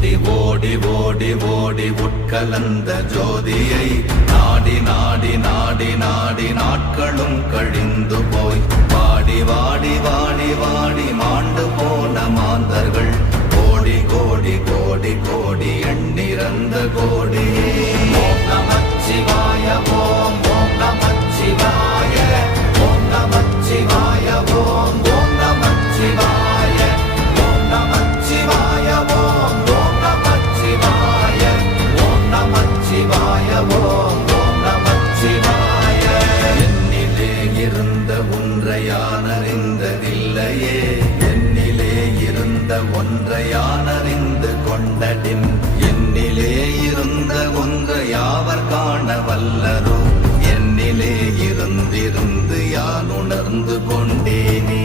ஓடி ஓடி ஓடி ஓடி உட்கலந்த ஜோதியை நாடி நாடி நாடி நாடி நாட்களும் கழிந்து போய் வாடி வாடி வாடி வாடி மாண்டு போன மாந்தர்கள் கோடி கோடி கோடி கோடி எண்ணிறந்த கோடி. ஓம் நமச்சிவாய ஓம் ஓம் நமச்சிவாய ஓம் நமச்சிவாய ஓம் ஓம் நமச்சிவாய ஓம் நமச்சிவாய ஓம் ஓம் நமச்சிவாய ஓம் நமச்சிவாய ஓம் ஓம் நமச்சிவாய. என்னிலே இருந்த ஒன்றை யான் அறிந்ததில்லையே, என்னிலே இருந்த ஒன்றை யான் அறிந்து கொண்டடின், என்னிலே இருந்த ஒன்றை யாவர் காண வல்லரோ, என்னிலே இருந்திருந்து யான் உணர்ந்து கொண்டேனே.